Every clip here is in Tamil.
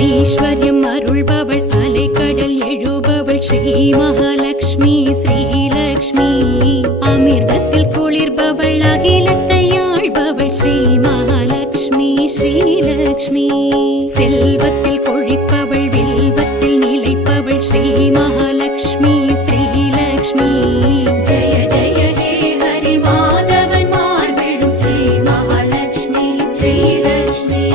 ஐஸ்வர்யம் அருள்பவள் அலைக்கடல் எழுபவள் ஸ்ரீ மகாலட்சுமி ஸ்ரீலக்ஷ்மி அமிர்தத்தில் குளிர்பவள் அகிலத்தை ஆள்பவள் ஸ்ரீ மகாலட்சுமி ஸ்ரீலக்ஷ்மி செல்வத்தில் கொழிப்பவள் வில்வத்தில் நிலைப்பவள் ஸ்ரீ மகாலட்சுமி ஸ்ரீலக்ஷ்மி ஜெய ஜெய ஹே ஹரி மாதவன் மார்பெழும் ஸ்ரீ மகாலட்சுமி ஸ்ரீலக்ஷ்மி.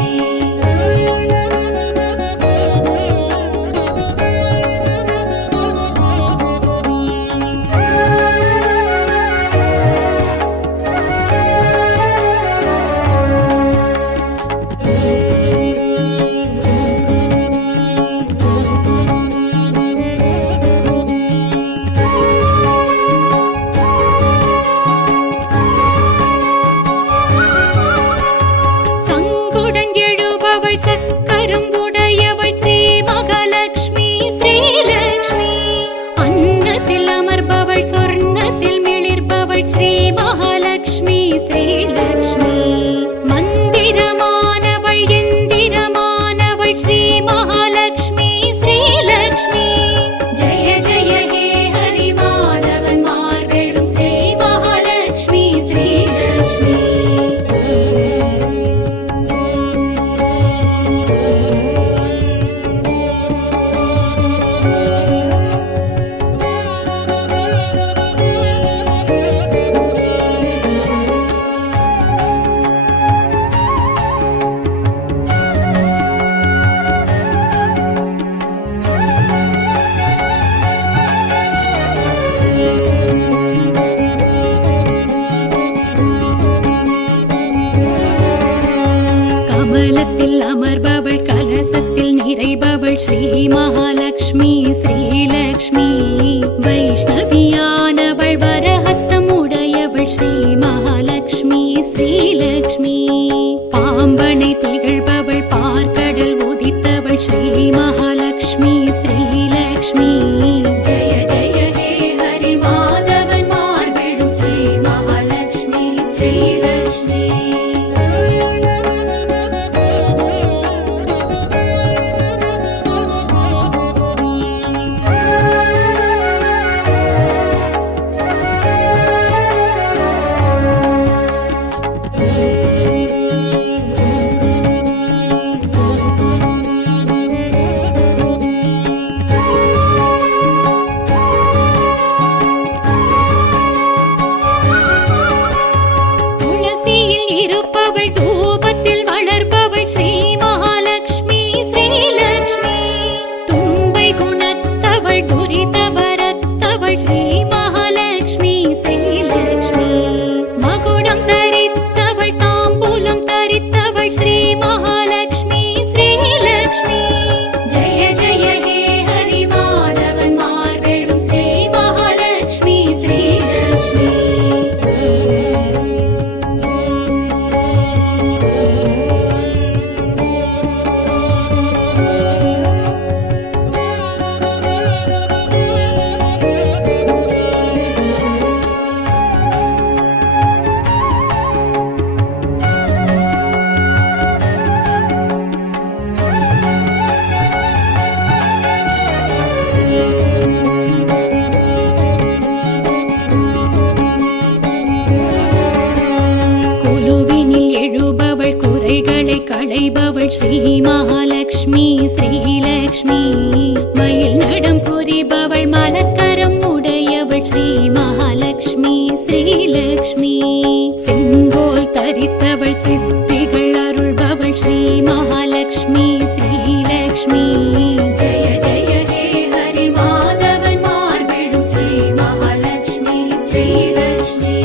கமலத்தில் அமர்பவள் கலசத்தில் நிறைபவள் ஸ்ரீ மகாலட்சுமி ஸ்ரீலக்ஷ்மி வைஷ்ணவியானவள் வரஹஸ்தம் உடையவள் ஸ்ரீ மகாலட்சுமி ஸ்ரீலக்ஷ்மி பாம்பனை திகழ்பவள் பார்க்கடல் உதித்தவள் ஸ்ரீ மகாலட்சுமி ஸ்ரீலக்ஷ்மி ஜெய ஜெய ஹே ஹரி மாதவன் மார்பெழும் ஸ்ரீ மகாலட்சுமி ஸ்ரீலக்ஷ்மி. களைபவள் ஸ்ரீ மகாலட்சுமி ஸ்ரீலக்ஷ்மி மயில் நடம் புரிபவள் மலர்கரம் உடையவள் ஸ்ரீ மகாலட்சுமி ஸ்ரீலக்ஷ்மி செங்கோல் தரித்தவள் சித்திகள் அருள்பவள் ஸ்ரீ மகாலட்சுமி ஸ்ரீலக்ஷ்மி ஜெய ஜெய ஹே ஹரி மாதவன் மார்பெழும் ஸ்ரீ மகாலட்சுமி ஸ்ரீலக்ஷ்மி.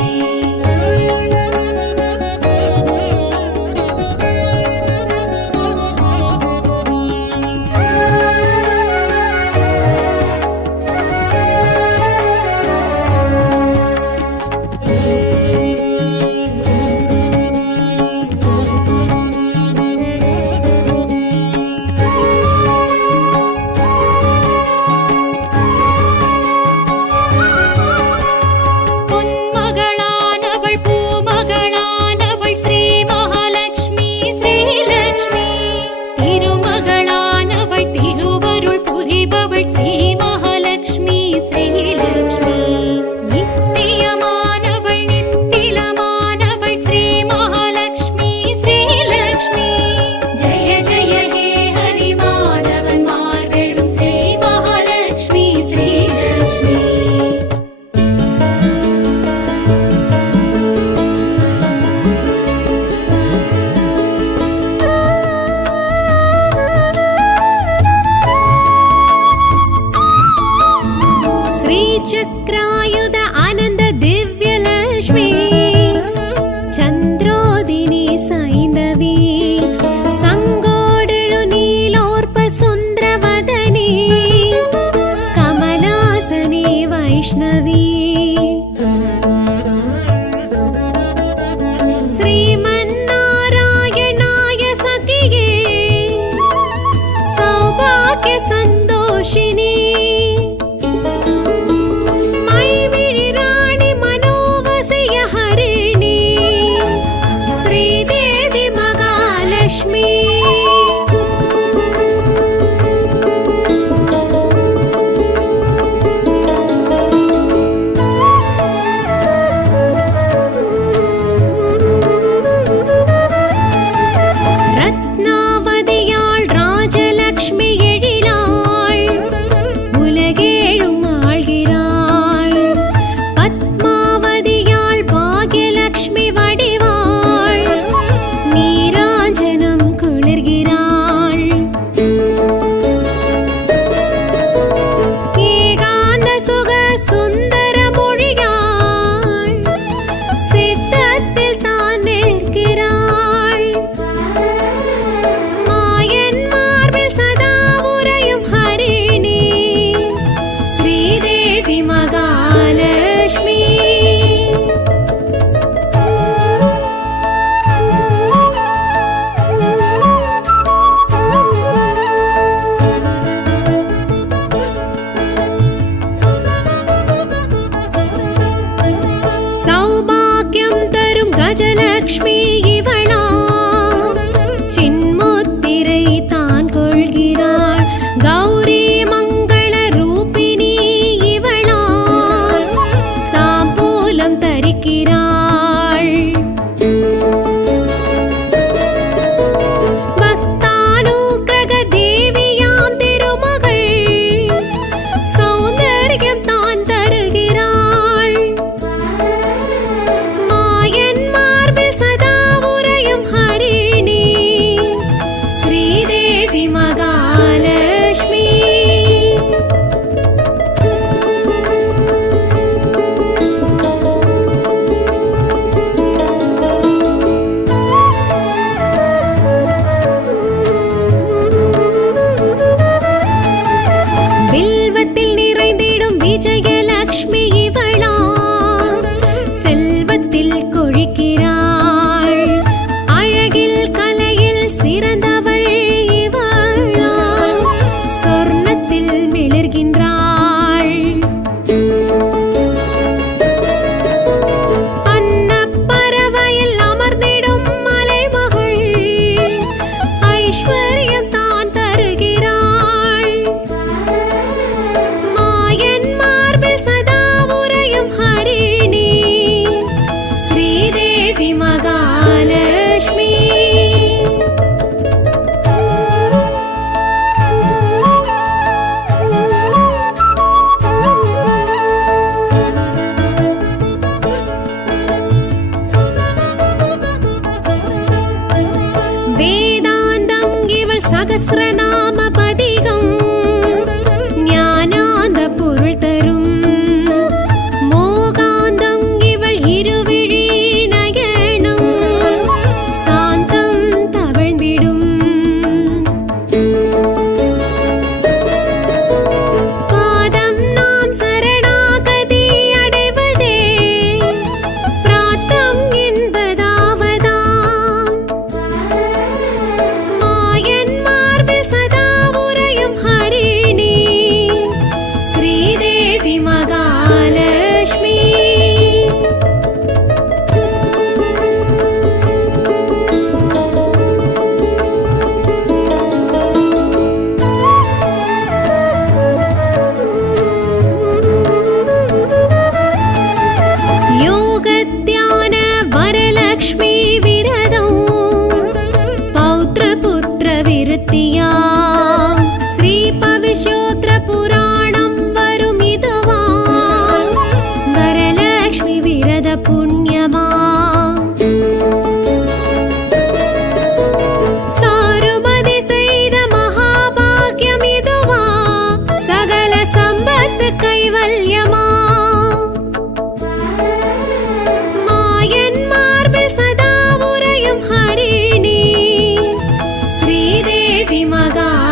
மகா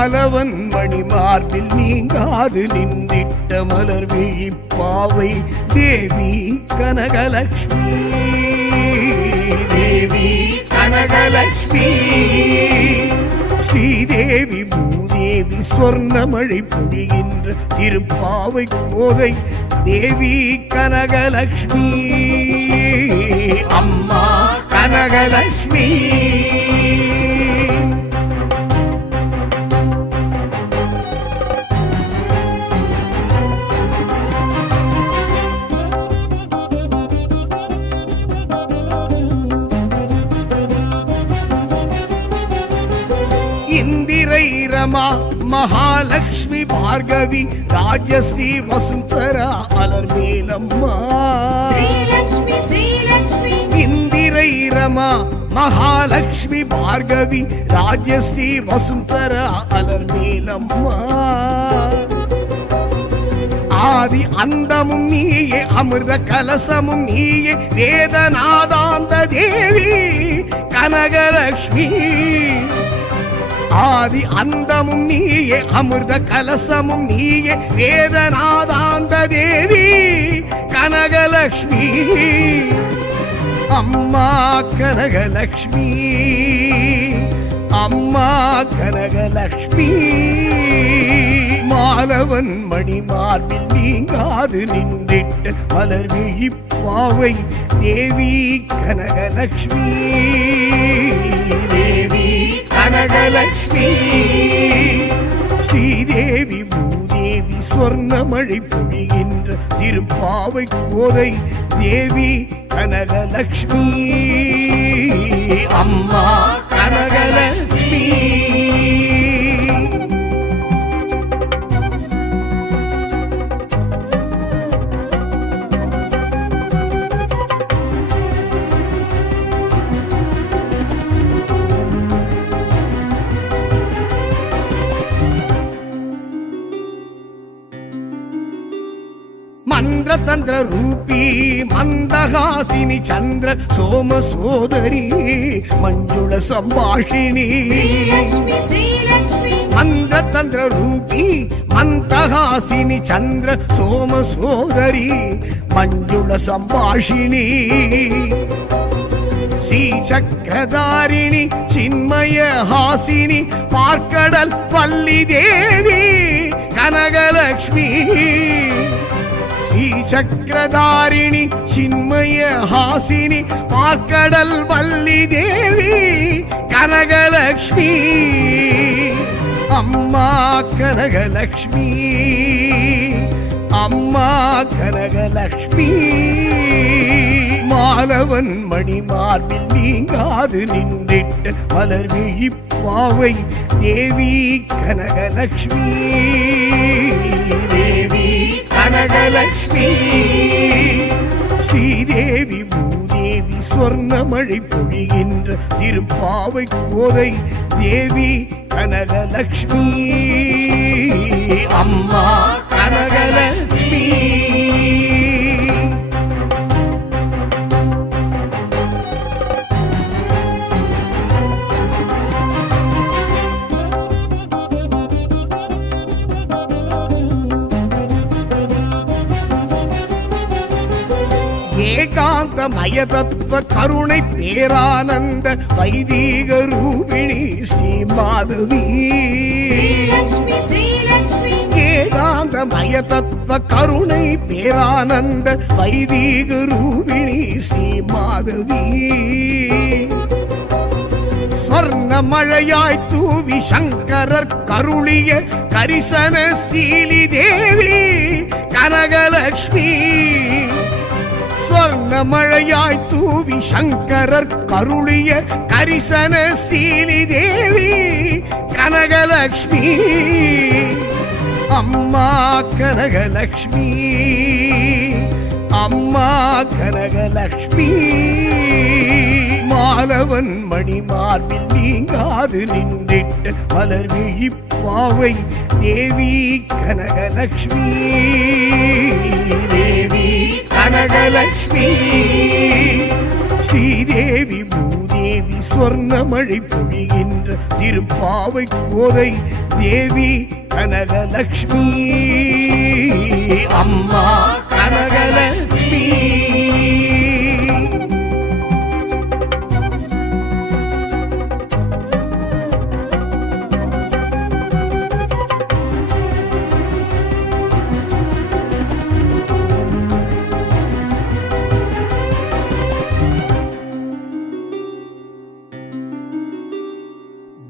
மாலவன் மணிமார்பில் நீங்காது நின்றிட்ட மலர் விழிப்பாவை தேவி கனகலட்சுமி தேவி கனகலட்சுமி ஸ்ரீதேவி பூதேவி சொர்ணமழை பொழிகின்ற திருப்பாவை கோதை தேவி கனகலட்சுமி அம்மா கனகலட்சுமி இந்திரை ரமா மகாலட்சுமி பார்கவி ராஜஸ்ரீ வசுந்தரா அலர்மேலம்மா இந்திரை ரமா மகாலட்சுமி பார்கவி ராஜஸ்ரீ வசுந்தரா அலர்மேலம்மா ஆதி அந்தமும் நீயே அமிர்த கலசமும் நீயே வேதநாதாந்த தேவி கனகலட்சுமி ஆதி அந்தமும் நீயே அமிர்த கலசமும் நீயே வேதநாதாந்த தேவி கனகலட்சுமி அம்மா கனகலட்சுமி அம்மா கனகலட்சுமி மாலவன் மணிமார்பில் நீங்காது நின்றிட்ட மலர் விழிப்பாவை தேவி கனகலட்சுமி தேவி கனகலட்சுமி ஸ்ரீதேவி பூதேவி சொர்ணமழை பொழிகின்ற திருப்பாவை கோதை தேவி கனகலட்சுமி அம்மா கனகலட்சுமி मंत्र तंत्र रूपी मंदहासिनी चंद्र सोम सोदरी मंजुल संभाषिणी मंत्र तंत्र रूपी मंदहासिनी चंद्र सोम सोदरी मंजुल संभाषिणी श्रीचक्रधारिणी चिन्मय हासिनी पार्कडल वल्ली देवी कनकलक्ष्मी श्रीचक्रधारिणी चिन्मय हासिनी पार्कडल वल्ली देवी कनकलक्ष्मी अम्मा कनकलक्ष्मी अम्मा कनकलक्ष्मी மாலவன் மணிமார்பில் நீங்காது நின்றிட்ட மலர் விழிப்பாவை தேவி கனகலட்சுமி தேவி கனகலட்சுமி ஸ்ரீதேவி பூதேவி சொர்ணமழை பொழிகின்ற திருப்பாவை கோதை தேவி கனகலட்சுமி அம்மா கனகலட்சுமி ஏகாந்தமய தத்துவ கருணை பேரானந்த வைதீக ரூபிணி ஸ்ரீ மாதவி ஏகாந்தமய தத்துவ கருணை பேரானந்த வைதீக ரூபிணி ஸ்ரீ மாதவி ஸ்வர்ண மழையாய் தூவி சங்கரர் கருளிய கரிசன சீலி தேவி கனகலட்சுமி ஸ்வர்ண மழையாய் தூவி சங்கரர் கருளிய கரிசன சீலி தேவி கனகலட்சுமி அம்மா கனகலட்சுமி அம்மா கனகலட்சுமி மாலவன் மணிமார்பில் நீங்காது நின்றிட்ட மலர் விழிப்பாவை தேவி கனகலட்சுமி தேவி கனகலட்சுமி ஸ்ரீதேவி பூதேவி சொர்ணமழை பொழிகின்ற திருப்பாவை கோதை தேவி கனகலக்ஷ்மி அம்மா கனகலக்ஷ்மி.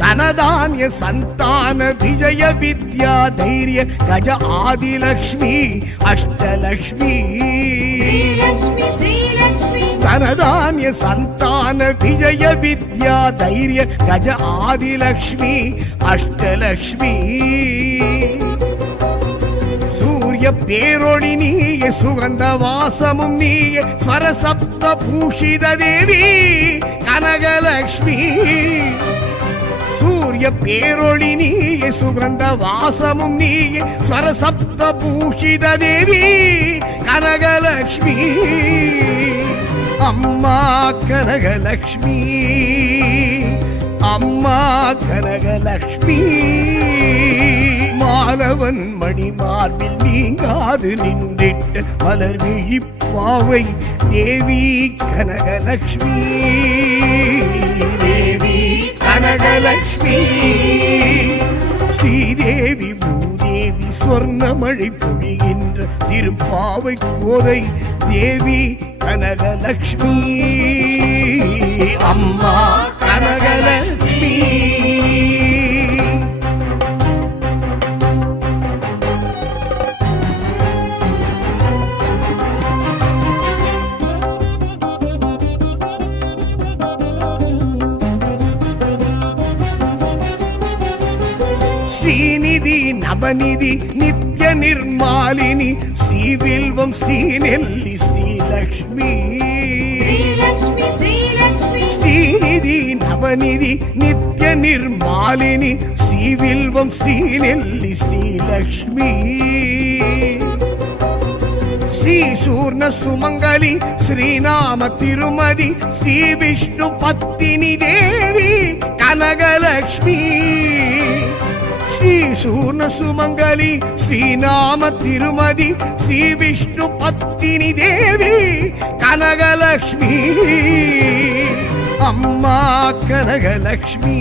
ధనధాన్య సంతాన విజయ విద్యా ధైర్య గజ ఆదిలక్ష్మి అష్టలక్ష్మి. ధనధాన్య సంతాన విజయ విద్యా ధైర్య గజ ఆదిలక్ష్మి అష్టలక్ష్మి. சூரிய பேரொளி நீய சுகந்த வாசமும் நீய ஸ்வரசப்த பூஷித தேவி கனகலக்ஷ்மி. சூரிய பேரொளி நீய சுகந்த வாசமும் நீய ஸ்வரசப்த பூஷித தேவி கனகலக்ஷ்மி அம்மா கனகலக்ஷ்மி அம்மா கனகலக்ஷ்மி. மாலவன் மணி மார்பில் நீங்காது நின்றிட்ட மலர் விழிப்பாவை தேவி கனகலக்ஷ்மி தேவி கனகலக்ஷ்மி. ஸ்ரீதேவி பூதேவி சொர்ணமழை பொழிகின்ற திருப்பாவை கோதை தேவி கனகலக்ஷ்மி அம்மா கனகலக்ஷ்மி. ஸ்ரீநிதி நவநிதி நித்ய நிர்மாலினி ஸ்ரீவில்வம் ஸ்ரீநெல்லி ஸ்ரீலக்ஷ்மி. ஸ்ரீநிதி நவநிதி நித்ய நிர்மாலினி ஸ்ரீவில்வம் ஸ்ரீநெல்லி ஸ்ரீலக்ஷ்மி. ஸ்ரீ சூர்ண சுமங்கலி ஸ்ரீநாம திருமதி ஸ்ரீ விஷ்ணு பத்தினி தேவி கனகலக்ஷ்மி. ஸ்ரீ சூர்ண சுமங்கலி ஸ்ரீநாம திருமதி ஸ்ரீ விஷ்ணு பத்தினி தேவி கனகலக்ஷ்மி அம்மா கனகலக்ஷ்மி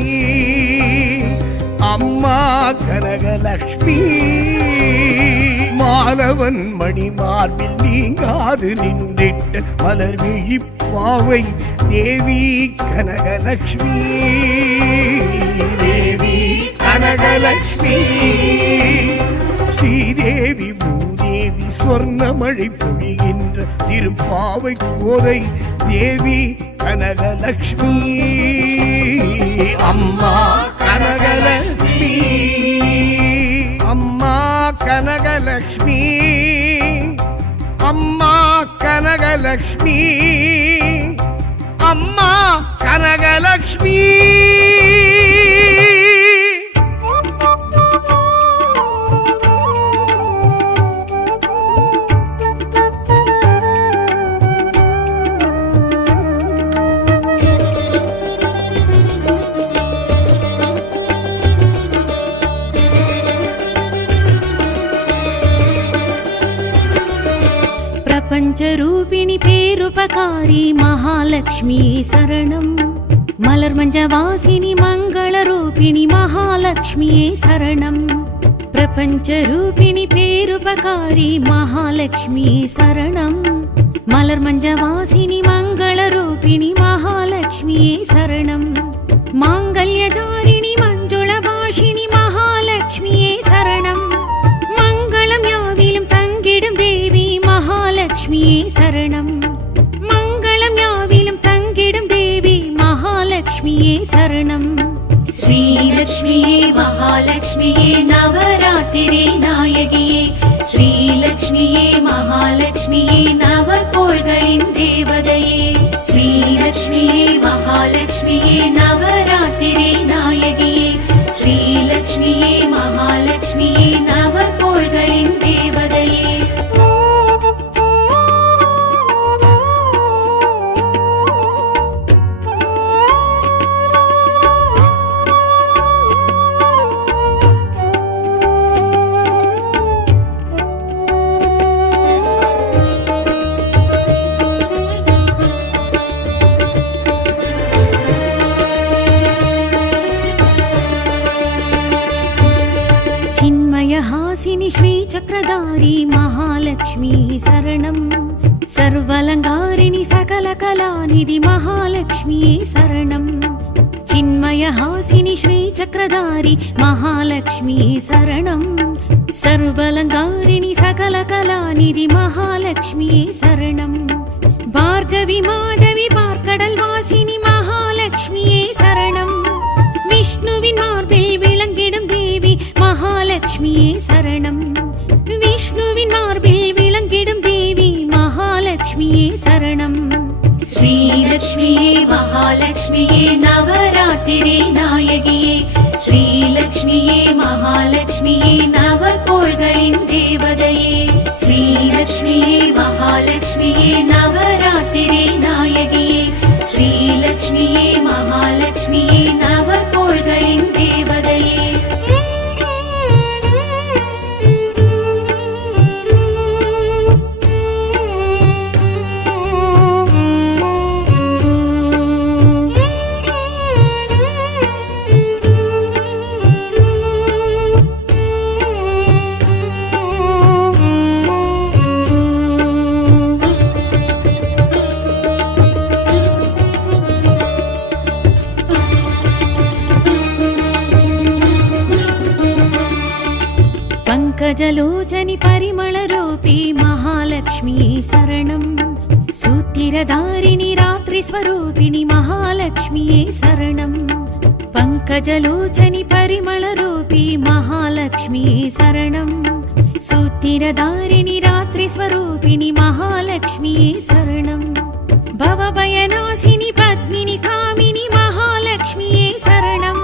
அம்மா கனகலக்ஷ்மி. மாலவன் மணி மார்பில் நீங்காது நின்றிட்ட மலர் விழிப்பாவை தேவி கனகலக்ஷ்மி தேவி கனகலக்ஷ்மி. ஸ்ரீதேவி பூதேவி சொர்ணமழை பொழிகின்ற திருப்பாவை கோதை தேவி கனகலக்ஷ்மி அம்மா கனகலக்ஷ்மி அம்மா கனகலக்ஷ்மி அம்மா கனகலக்ஷ்மி அம்மா கனகலக்ஷ்மி. பிரபஞ்சரூபிணி பேருபகாரி மகாலட்சுமி சரணம். மலர் மஞ்சவாசினி மங்களரூபிணி மகாலட்சுமியே சரணம். பிரபஞ்சரூபிணி பேருபகாரி மகாலட்சுமி சரணம். மலர் மஞ்சவாசினி மங்களரூபிணி மகாலட்சுமியே சரணம். மாங்கல்யதாரிணி மஞ்சுள பாஷினி மகாலட்சுமியே சரணம். மங்களம் யாவிலும் தங்கிடும் தேவி மகாலட்சுமியே சரணம். மங்களம் யாவிலும் தங்கிடும் தேவி மகாலட்சுமியே சரணம். ஸ்ரீலக்ஷ்மியே மகாலட்சுமியே நவராத்திரி நாயகியே. ஸ்ரீலக்ஷ்மியே மகாலட்சுமியே நவகோள்களின் தேவதையே. ஸ்ரீலக்ஷ்மியே மகாலட்சுமியே நவராத்திரி நாயகியே. श्रीचक्रधारी महालक्ष्मी शरणं सर्वलङ्कारिणि सकलकलानिधि महालक्ष्मी शरणं चिन्मयहासिनि श्रीचक्रधारी महालक्ष्मी शरणं सर्वलङ्कारिणि सकलकलानिधि महालक्ष्मी शरणं भार्गवी माधवी பார்க்கடல்வாசினி மகாலட்சுமியே சரணம் விஷ்ணுவின் மார்பில் விளங்கிடும் தேவி மகாலட்சுமியே சரணம் விஷ்ணுவின் மார்பில் விளங்கிடும் தேவி மகாலட்சுமியே சரணம் ஸ்ரீலக்ஷ்மியே மகாலட்சுமியே நவராத்திரி நாயகியே ஸ்ரீலக்ஷ்மியே மகாலட்சுமியே நவகோள்களின் தேவதையே ஸ்ரீலக்ஷ்மியே மகாலட்சுமியே நவராத்திரி நாயகியே ஸ்ரீலக்ஷ்மியே மகாலட்சுமியே நவகோள்களின் தேவதையே पंकजलोचनि परिमलरूपी महालक्ष्मी शरणं सूतिरधारिणि रात्रिस्वरूपिणि महालक्ष्मी शरणं पंकजलोचनि परिमलरूपी महालक्ष्मी शरणं सूतिरधारिणि रात्रिस्वरूपिणि महालक्ष्मी शरणं भवभयनाशिनि पद्मिनि कामिनि महालक्ष्मी शरणं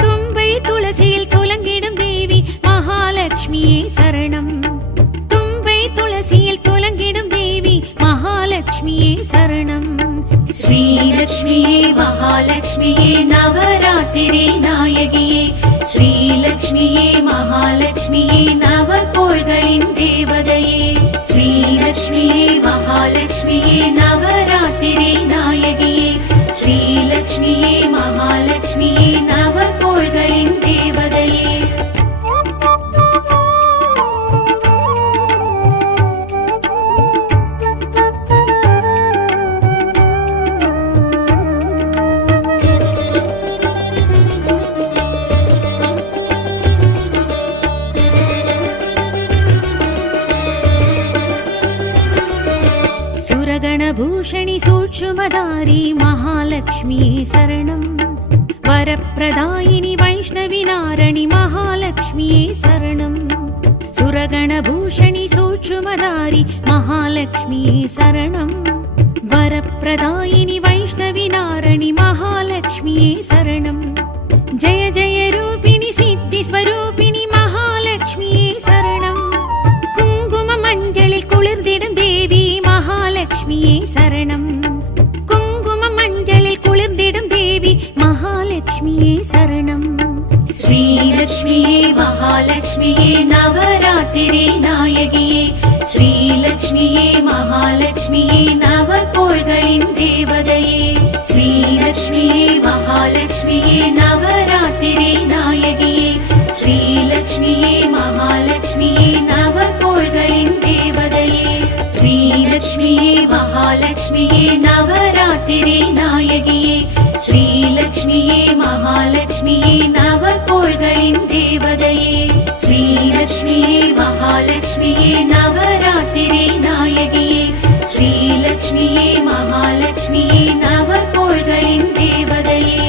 तुम्बै तुलसिயில் துலங்கிடும் தேவி மகாலட்சுமியே சரணம் தும்பை துளசியில் துலங்கிடும் தேவி மகாலட்சுமியே சரணம் ஸ்ரீலக்ஷ்மியே மகாலட்சுமியே நவராத்திரி நாயகியே ஸ்ரீலக்ஷ்மியே மகாலட்சுமியே நவகோள்களின் தேவதையே ஸ்ரீலக்ஷ்மியே மகாலட்சுமியே நவராத்திரி நாயகியே ஸ்ரீலக்ஷ்மியே மகாலட்சுமியே நவகோள்களின் தேவதையே सुरगणभूषणि सूक्ष्मधारी महालक्ष्मी शरणं वरप्रदायिनि वैष्णवी नारणि महालक्ष्मी शरणं सुरगणभूषणि सूक्ष्मधारी महालक्ष्मी शरणं वरप्रदायिनि वैष्णवी नारणि महालक्ष्मी शरणं जय जय रूपिणि सिद्धिस्वरूपिणि महालक्ष्मी शरणं कुङ्कुममञ्जलिல் குளிர்ந்திடும் தேவி மகாலட்சுமியே சரணம் குங்கும மஞ்சளில் குளிர்ந்திடும் தேவி மகாலட்சுமியே சரணம் ஸ்ரீலக்ஷ்மியே மகாலட்சுமியே நவராத்திரி நாயகியே ஸ்ரீலக்ஷ்மியே மகாலட்சுமியே நவகோள்களின் தேவதையே ஸ்ரீலக்ஷ்மியே மகாலட்சுமியே நவராத்திரி நாயகியே ஸ்ரீலக்ஷ்மியே மகாலட்சுமியே நவகோள்களின் தேவதையே ஸ்ரீலக்ஷ்மியே மகாலட்சுமியே நவராத்திரி நாயகியே ஸ்ரீலக்ஷ்மியே மகாலட்சுமியே நவகோள்களின் தேவதையே ஸ்ரீலக்ஷ்மியே மகாலட்சுமியே நவராத்திரி நாயகியே ஸ்ரீலக்ஷ்மியே மகாலட்சுமியே நவகோள்களின் தேவதையே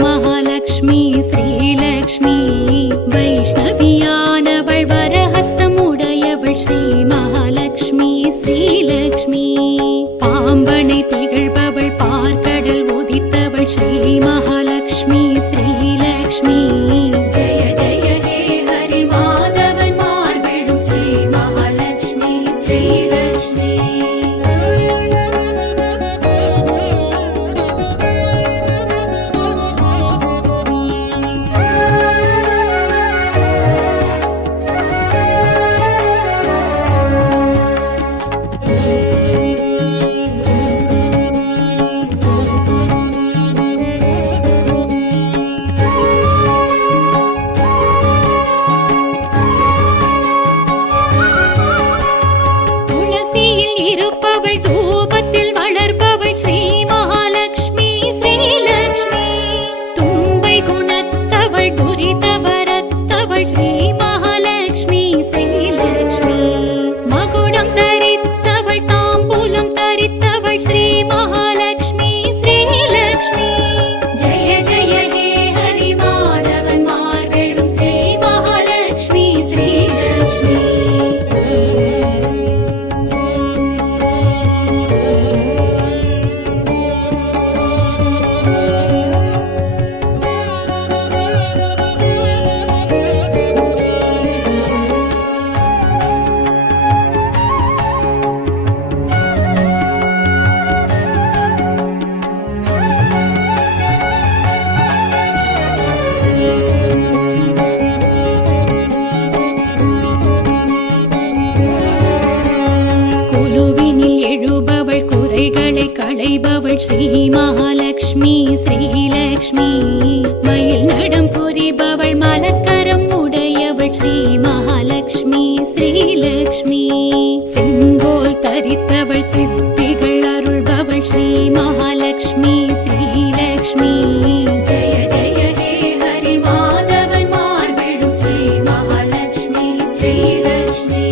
மகாலட்சுமி ஸ்ரீலக்ஷ்மி வைஷ்ணவியானவள் வரஹஸ்தம் உடையவள் ஸ்ரீ மகாலட்சுமி ஸ்ரீலக்ஷ்மி பாம்பனை திகழ்பவள் பார்க்கடல் உதித்தவள் ஸ்ரீ மகாலட்சுமி ஸ்ரீலக்ஷ்மி ஜெய ஜெய ஹே ஹரி மாதவன் மார்பெழும் ஸ்ரீ மகாலட்சுமி ஸ்ரீலக்ஷ்மி துளசியில் இருப்பவள் தூபத்தில் வளர்ப்பவள் ஸ்ரீ மகாலட்சுமி ஸ்ரீலக்ஷ்மி தும்பை குணத்தவள் துரிதவரத்தவள் ஸ்ரீ மகாலட்சுமி ஸ்ரீலக்ஷ்மி மகுடம் தரித்தவள் தாம்பூலம் தரித்தவள் ஸ்ரீ மகாலட்சுமி ஸ்ரீலக்ஷ்மி ஜெய ஜெய ஹே ஹரி மாதவன் மார்பெழும் ஸ்ரீ மகாலட்சுமி ஸ்ரீலக்ஷ்மி குழுவினில் எழுபவள் குறைகளை களைபவள் ஸ்ரீ மகாலட்சுமி ஸ்ரீலக்ஷ்மி மயில் நடம் புரிபவள் மலக்கரம் உடையவள் ஸ்ரீ மகாலட்சுமி ஸ்ரீலக்ஷ்மி செங்கோல் தரித்தவள் சித்திகள் அருள்பவள் ஸ்ரீ மகாலட்சுமி ஸ்ரீலக்ஷ்மி ஜெய ஜெய ஹே ஹரி மாதவன் மார்பெழும் ஸ்ரீ மகாலட்சுமி ஸ்ரீலக்ஷ்மி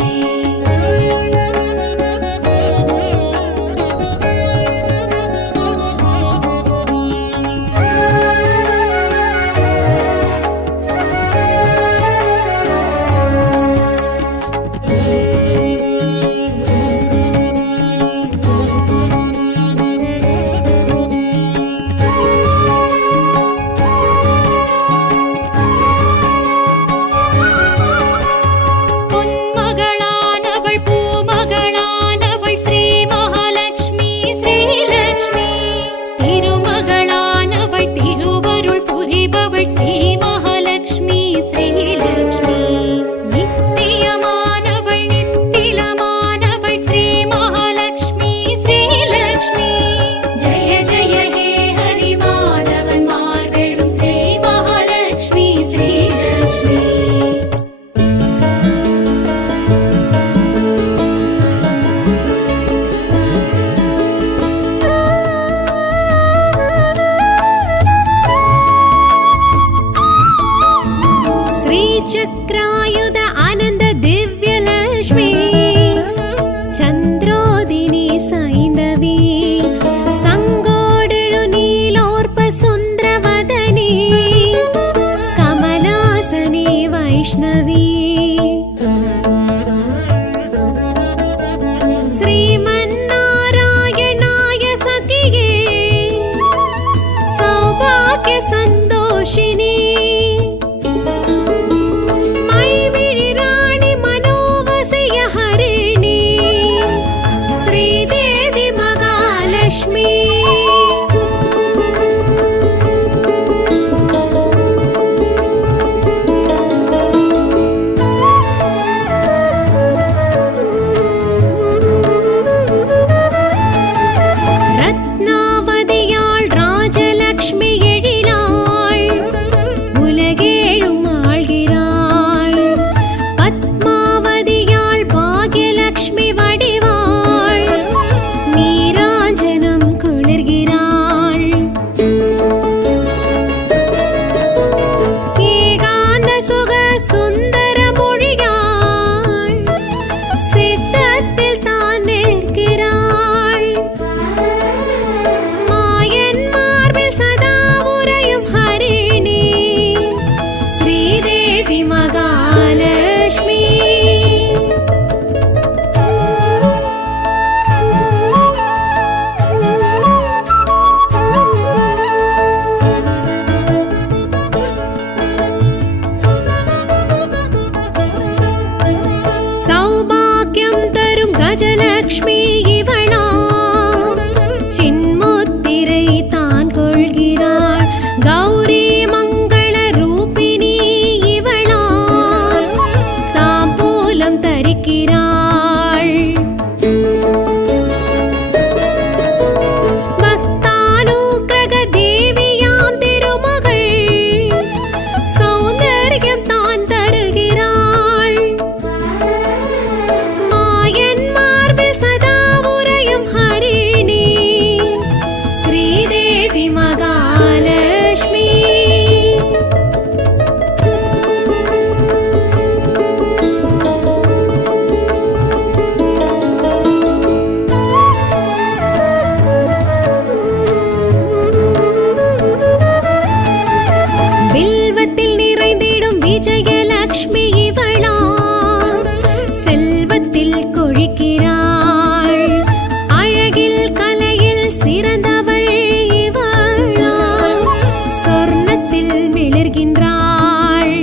தருகின்றாள்.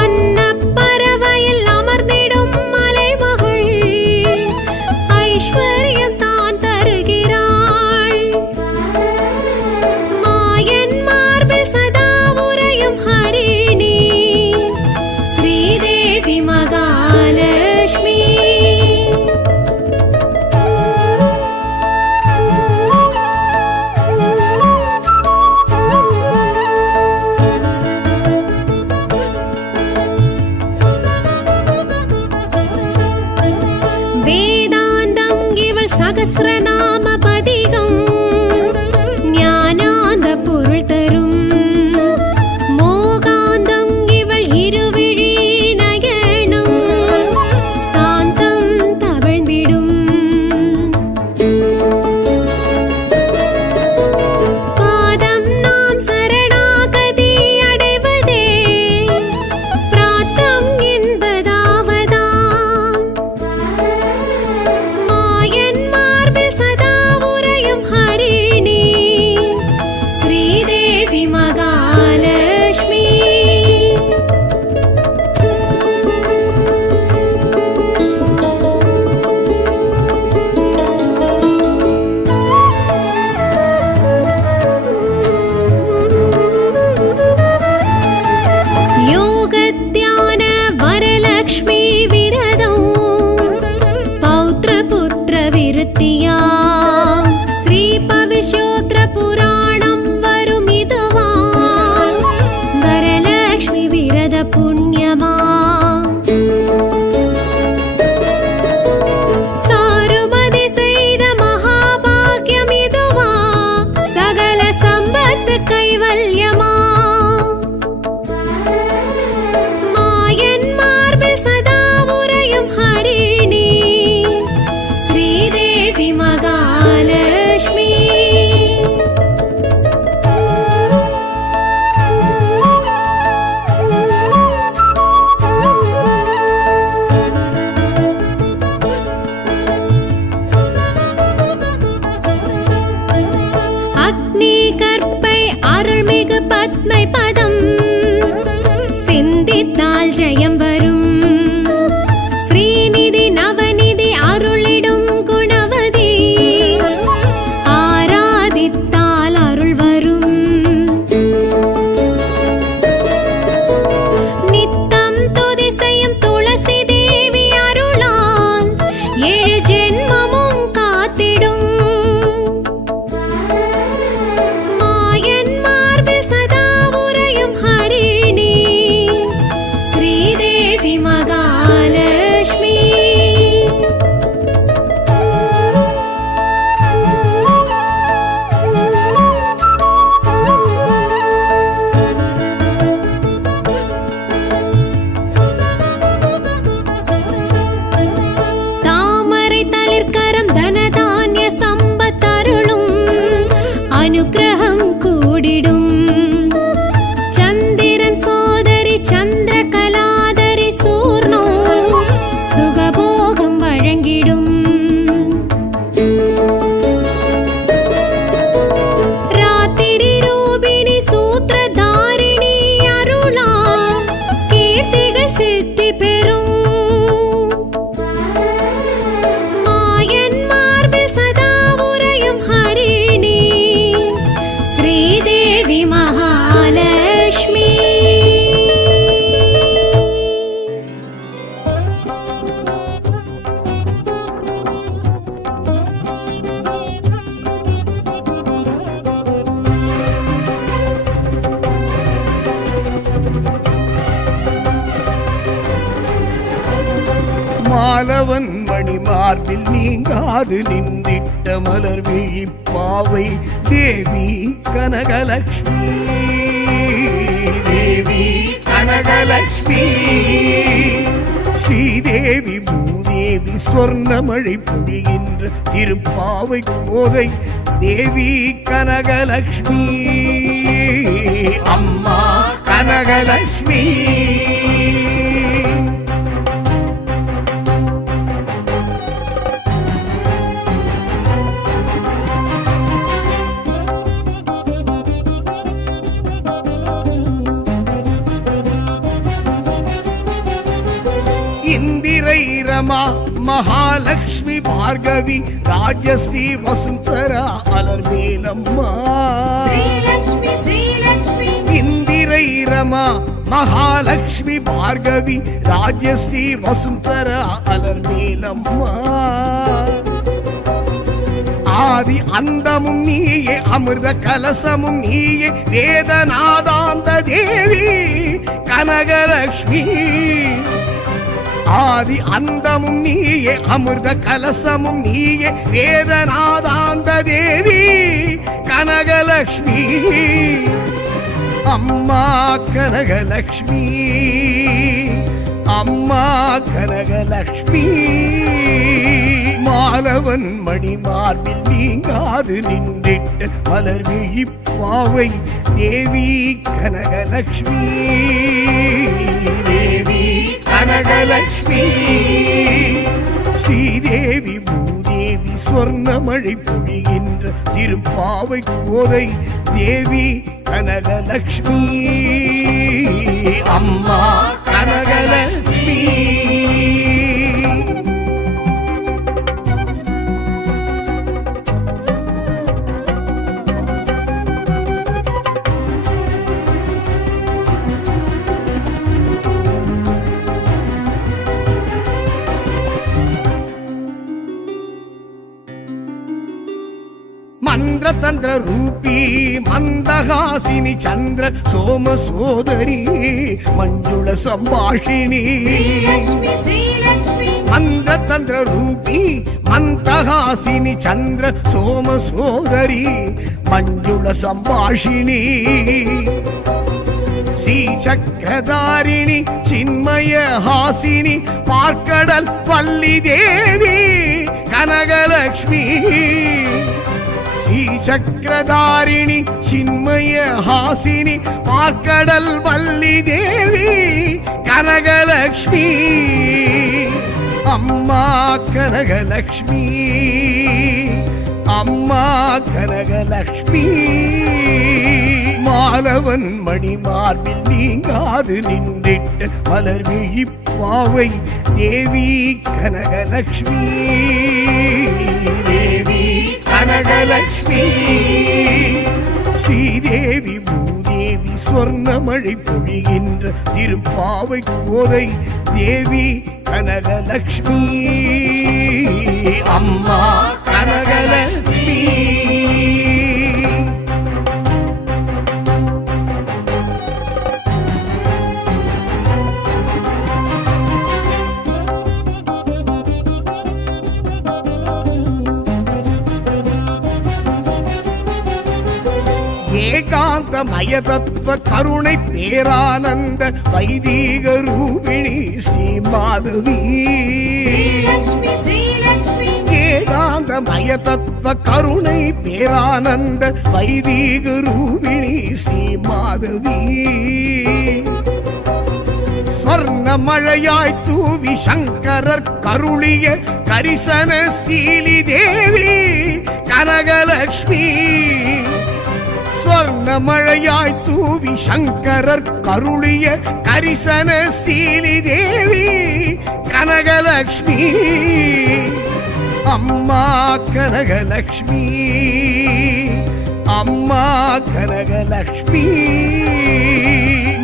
அன்னப்பறவையில் அமர்ந்திடும் மலைமகள் ஐஸ்வர்யம் தான் தருகிறாள். மாயன் மார்பில் சதா உறையும் ஹரிணி ஸ்ரீதேவி மகாலட்சுமி. வேதாந்தம் இவள் சகஸ்ரநாம பதிகம் ஞானாந்த பொருள் தரும். மோகாந்தம் இவள் இருவிழி நயனம் சாந்தம் தவழ்ந்திடும். பாதம் நாம் சரணாகதி அடைவதே பிராத்தம் என்பதாவதாம். மாயன் மார்பில் சதா உறையும் ஹரிணி ஸ்ரீதேவி மகாலட்சுமி. யோகத்யான வரலக்ஷ்மி விரதம் பௌத்ர புத்திர விருத்தியா ஸ்ரீ பவிஷ்யோத்ர புராணம் வரும் இதுவா வரலக்ஷ்மி விரத புண்ணியமா. சாருமதி செய்த மகாபாக்கியம் இதுவா சகல சம்பத்து கைவல்யமா. மாயன் மார்பில் சதா உறையும் ஹரிணி ஸ்ரீதேவி மகாலட்சுமி. அக்னி கற்பை அருள்மிகு பத்மை பதம் சிந்தித்தால் ஜெயம் வரும். ஸ்ரீநிதி நவநிதி அருளிடும் குணவதி ஆராதித்தால் அருள் வரும். நித்தம் துதி செய்யும் துளசி தேவி அருளால் ஏழு ஜென்மமும் காத்திடும். மாயன் மார்பில் சதா உறையும் ஹரிணி ஸ்ரீதேவி மகாலட்சுமி. தாமரை தளிர்கரம் தனதானிய சம்பத்தருளும் அனுக்கிரகம் கூடிடும். சந்திரன் சோதரி சந்திரகலாதரி சூர்ணோ சுகபோகம் வழங்கிடும். ராத்திரி ரூபிணி சூத்திரதாரிணி அருளா கீர்த்திகள் சித்தி பெறும். மாயன் மார்பில் சதா உறையும் ஹரிணி ஸ்ரீதேவி மகாலட்சுமி. மாலவன் மணி மார்பில் நீங்காது நின்றிட்ட மலர் விழிப்பாவை தேவி கனகலக்ஷ்மி. தேவி கனகலக்ஷ்மி ஸ்ரீதேவி பூதேவி சொர்ணமழை பொழிகின்ற திருப்பாவை கோதை தேவி கனகலக்ஷ்மி. அம்மா கனகலக்ஷ்மி. ரமா மகாலட்சுமி பார்கவி ராஜஸ்ரீ வசுந்தரா அலர்மேலம்மா இந்திரை ரமா மகாலட்சுமி பார்கவி ராஜஸ்ரீ வசுந்தரா அலர்மேலம்மா ஆதி அந்தமும் நீயே அமிர்த கலசமும் நீயே வேதநாதாந்த தேவி கனகலட்சுமி ஆதி அந்தமும் நீயே அமிர்த கலசமும் நீயே வேதநாதாந்த தேவி கனகலட்சுமி அம்மா கனகலட்சுமி அம்மா கனகலட்சுமி மாலவன் மணி மார்பில் நீங்காது நின்றிட்ட மலர் விழிப்பாவை தேவி கனகலட்சுமி தேவி கனகலட்சுமி ஸ்ரீதேவி பூதேவி சொர்ணமழை பொழிகின்ற திருப்பாவை கோதை தேவி கனகலட்சுமி அம்மா கனகலட்சுமி मंद्र तंत्र रूपी मंदहासिनी चंद्र सोम सोदरी मंजुल संभाषिणी मंद्र तंत्र रूपी मंदहासिनी चंद्र सोम सोदरी मंजुल संभाषिणी श्रीचक्रधारिणी चिन्मय हासिनी पार्कडल वल्ली देवी कनकलक्ष्मी श्रीचक्रधारिणी चिन्मय हासिनी पार्कडल वल्ली देवी कनकलक्ष्मी अम्मा कनकलक्ष्मी अम्मा कनकलक्ष्मी மாலவன் மணி மார்பில் நீங்காது நின்றிட்ட மலர் விழிப்பாவை தேவி கனகலட்சுமி தேவி கனகலட்சுமி ஸ்ரீதேவி பூதேவி சொர்ணமழை பொழிகின்ற திருப்பாவை கோதை தேவி கனகலட்சுமி அம்மா கனகலட்சுமி ஏகாந்தமய தத்துவ கருணை பேரானந்த வைதீக ரூபிணி ஸ்ரீ மாதவி ஏகாந்தமய தத்துவ கருணை பேரானந்த வைதீக ரூபிணி ஸ்ரீ மாதவி ஸ்வர்ண மழையாய் தூவி சங்கரர் கருளிய கரிசன சீலி தேவி கனகலட்சுமி ஸ்வர்ண மழையாய் தூவி சங்கரர் கருளிய கரிசன சீலி தேவி கனகலட்சுமி அம்மா கனகலட்சுமி அம்மா கனகலட்சுமி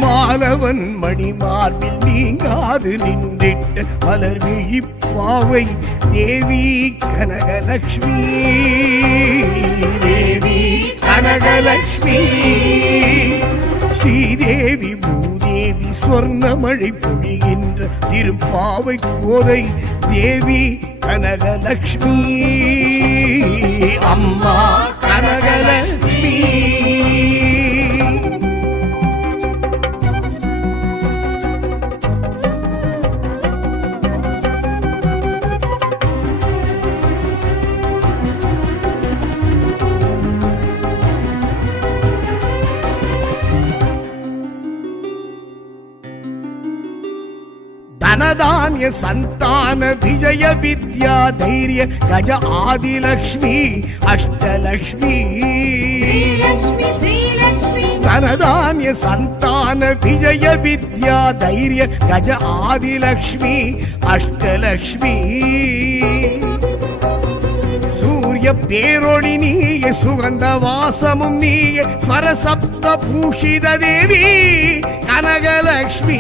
மாலவன் மணி மார்பில் நீங்காது நின்றிட்ட மலர் விழிப்பாவை தேவி கனகலட்சுமி தேவி கனகலட்சுமி ஸ்ரீதேவி பூதேவி சொர்ணமழை பொழிகின்ற திருப்பாவை கோதை தேவி கனகலட்சுமி அம்மா கனகலட்சுமி धनधान्य संतान विजय विद्या धैर्य गज आदिलक्ष्मी अष्टलक्ष्मी धन ధనధాన్య సంతాన విజయ విద్యా ధైర్య గజ ఆదిలక్ష్మి అష్టలక్ష్మి சூரிய பேரொளி நீயே சுகந்த வாசமும் நீயே ஸ்வரசப்த பூஷித தேவி கனகலக்ஷ்மி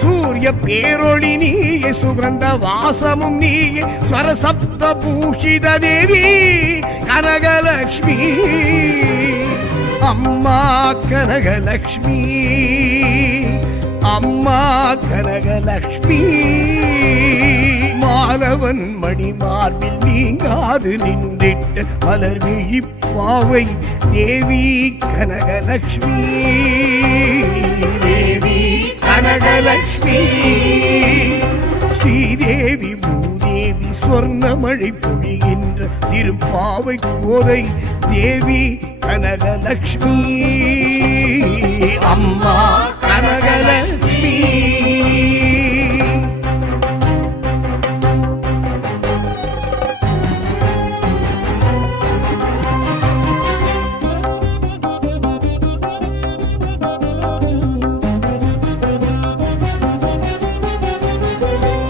சூரிய பேரொளி நீயே சுகந்த வாசமும் நீயே ஸ்வரசப்த பூஷித தேவி கனகலக்ஷ்மி அம்மா கனகலக்ஷ்மி அம்மா கனகலக்ஷ்மி மாலவன் மணி மார்பில் நீங்காது நின்றிட்ட மலர் விழிப்பாவை தேவி கனகலக்ஷ்மி தேவி கனகலக்ஷ்மி ஸ்ரீதேவி பூதேவி சொர்ணமழை பொழிகின்ற திருப்பாவை கோதை தேவி கனகலக்ஷ்மி அம்மா கனகலக்ஷ்மி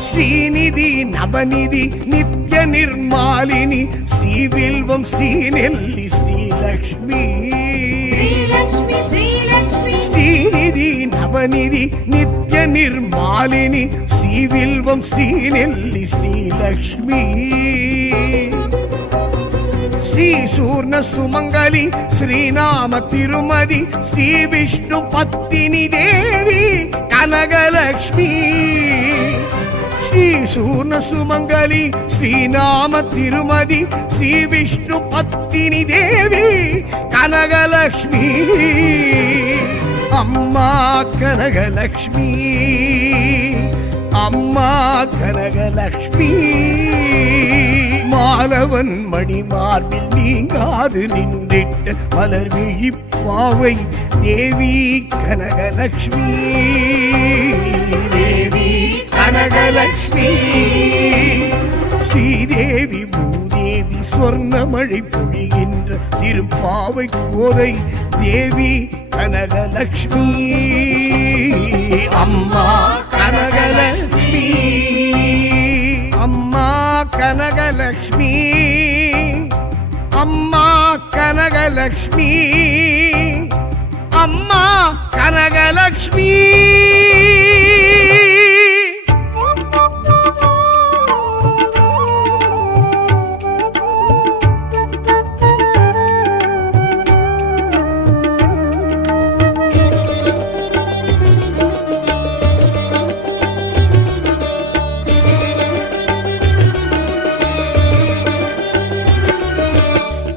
ஸ்ரீநிதி நவநிதி நித்ய நிர்மாலினி ஸ்ரீவில்வம் ஸ்ரீநெல்லி ஸ்ரீலக்ஷ்மி ஸ்ரீநிதி நவநிதி நித்ய நிர்மாலினி ஸ்ரீவில்வம் ஸ்ரீநெல்லி ஸ்ரீலக்ஷ்மி ஸ்ரீ சூர்ண சுமங்கலி ஸ்ரீநாம திருமதி ஸ்ரீ விஷ்ணு பத்தினி தேவி கனகலக்ஷ்மி ஸ்ரீ சூர்ண சுமங்கலி ஸ்ரீநாம திருமதி ஸ்ரீ விஷ்ணு பத்தினி தேவி கனகலக்ஷ்மி அம்மா கனகலக்ஷ்மி அம்மா கனகலக்ஷ்மி மாலவன் மணி மார்பில் நீங்காது நின்றிட்ட மலர் விழிப்பாவை தேவி கனகலக்ஷ்மி தேவி கனகலக்ஷ்மி ஸ்ரீதேவி பூதேவி சொர்ணமழை பொழிகின்ற திருப்பாவை கோதை தேவி கனகலக்ஷ்மி அம்மா கனகலக்ஷ்மி அம்மா கனகலக்ஷ்மி அம்மா கனகலக்ஷ்மி அம்மா கனகலக்ஷ்மி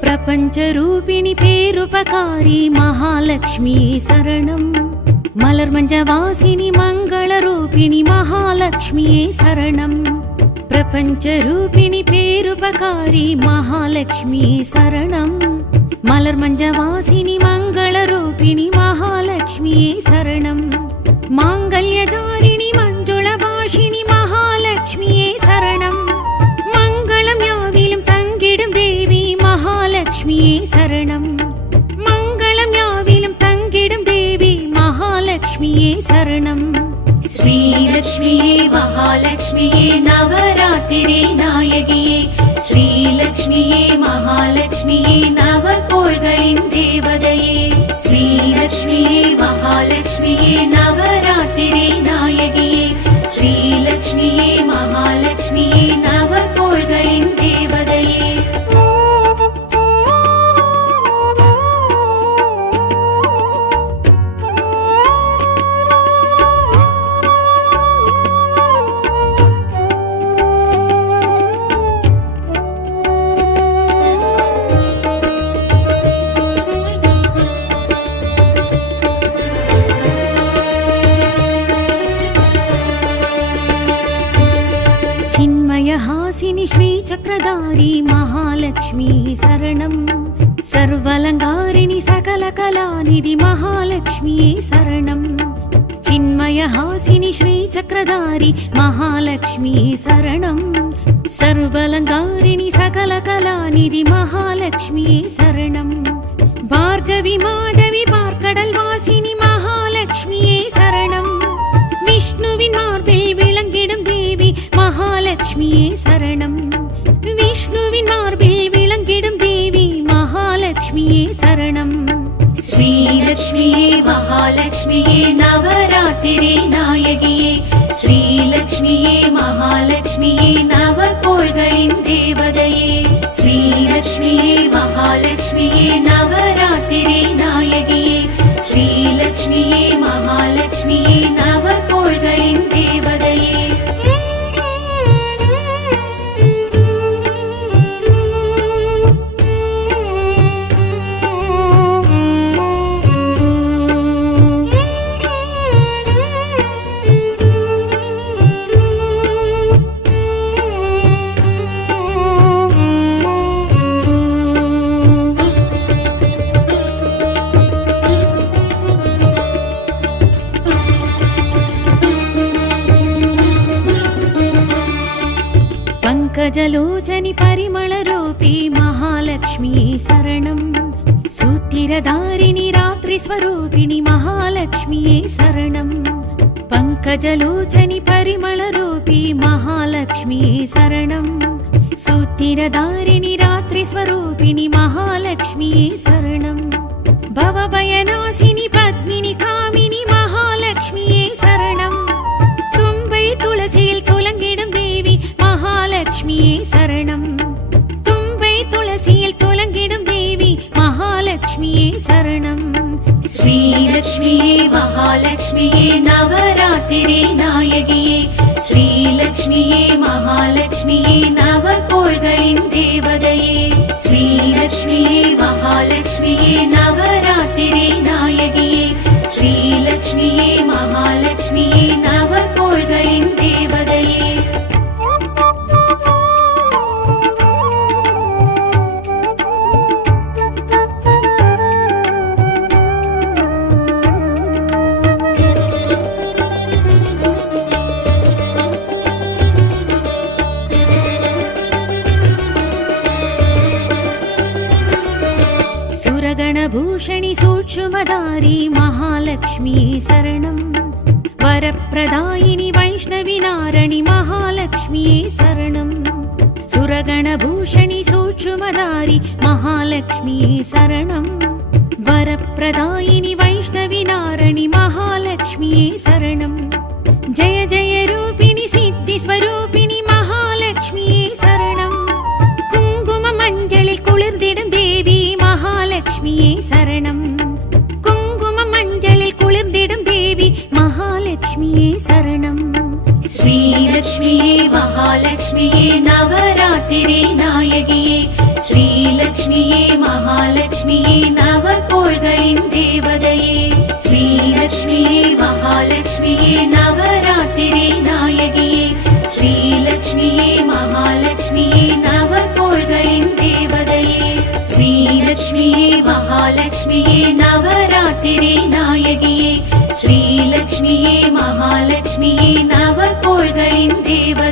பிரபஞ்சரூபிணி பேருபகாரி மகாலட்சுமி சரணம் மலர் மஞ்சவாசினி மங்களரூபிணி மகாலட்சுமியே சரணம் பிரபஞ்சரூபிணி பேருபகாரி மகாலட்சுமி சரணம் மலர் மஞ்சவாசினி மங்களரூபிணி மகாலட்சுமியே சரணம் மாங்கல்யதாரிணி மஞ்சுளபாஷினி மகாலட்சுமியே சரணம் மங்களம் யாவிலும் தங்கிடும் தேவி மகாலட்சுமியே சரணம் மங்களம் யாவிலும் தங்கிடும் தேவி மகாலட்சுமியே சரணம் ஸ்ரீலக்ஷ்மியே மகாலட்சுமியே நவராத்திரே நாயகியே ஸ்ரீலக்ஷ்மியே மகாலட்சுமியே நவகோள்களின் தேவதையே ஸ்ரீலக்ஷ்மியே மகாலட்சுமியே நவராத்திரே நாயகியே ஸ்ரீலக்ஷ்மியே மகாலட்சுமியே நவகோள்களின் தேவதையே हासिनी श्री चक्रधारी महालक्ष्मी शरणं सर्वलंकारिणी सकल कलानिधि महालक्ष्मी शरणं चिन्मय हासिनी श्री चक्रधारी महालक्ष्मी शरणं सर्वलंकारिणी सकल कलानिधि महालक्ष्मी शरणं भार्गवी माधवी மகாலட்சுமியே சரணம். ஸ்ரீலக்ஷ்மியே மகாலட்சுமியே நவராத்திரி நாயகியே, ஸ்ரீலக்ஷ்மியே மகாலட்சுமியே நவகோள்களின் தேவதையே, ஸ்ரீலக்ஷ்மியே மகாலட்சுமியே நவராத்திரி நாயகியே, ஸ்ரீலக்ஷ்மியே மகாலட்சுமியே நவகோள்களின் தேவதையே. పంకజలోచని పరిమళరూపీ మహాలక్ష్మియే శరణం. సూత్తిరధారిణి రాత్రి స్వరూపిణి మహాలక్ష్మియే శరణం. పంకజలోచని పరిమళరూపీ మహాలక్ష్మియే శరణం. సూత్తిరధారిణి రాత్రి స్వరూపిణి మహాలక్ష్మియే శరణం. భవభయనాశిని పద్మిని కామిని మహాలక్ష్మియే శరణం. தும்பை துளசியில் துலங்கிடும் தேவி மகாலட்சுமியே சரணம். தும்பை துளசியில் துலங்கிடும் தேவி மகாலட்சுமியே சரணம். ஸ்ரீலக்ஷ்மியே மகாலட்சுமியே நவராத்திரி நாயகியே, ஸ்ரீலக்ஷ்மியே மகாலட்சுமியே நவகோள்களின் தேவதையே, ஸ்ரீலக்ஷ்மியே மகாலட்சுமியே நவராத்திரி நாயகியே, ஸ்ரீலக்ஷ்மியே மகாலட்சுமியே நவகோள்களின் தேவதையே. சுரகணபூஷணி சூட்சுமதாரி மகாலட்சுமியே சரணம். வரப்பிரதாயினி வைஷ்ணவி நாரணி மகாலட்சுமியே சரணம். சுரகணபூஷணி சூட்சுமதாரி மகாலட்சுமியே சரணம். வரப்பிரதாயினி வைஷ்ணவி நாரணி மகாலட்சுமியே சரணம். ஜெய ஜெய ரூபிணி சித்தி ஸ்வரூபிணி மகாலட்சுமியே சரணம். குங்கும மஞ்சளில் குளிர்ந்திடும் தேவி மகாலட்சுமியே சரணம். குங்கும மஞ்சளில் குளிர்ந்திடும் தேவி மகாலட்சுமியே சரணம். ஸ்ரீலக்ஷ்மியே மகாலட்சுமியே நவராத்திரி நாயகியே, ஸ்ரீலக்ஷ்மியே மகாலட்சுமியே நவகோள்களின் தேவதையே, ஸ்ரீலக்ஷ்மியே மகாலட்சுமியே நவராத்திரி நாயகியே, ஸ்ரீலக்ஷ்மியே மகாலட்சுமியே நவகோள்களின் தேவதையே, ஸ்ரீலக்ஷ்மியே மகாலட்சுமியே நவராத்திரி நாயகியே, ஸ்ரீலக்ஷ்மியே மகாலட்சுமியே நவகோள்களின் தேவதையே.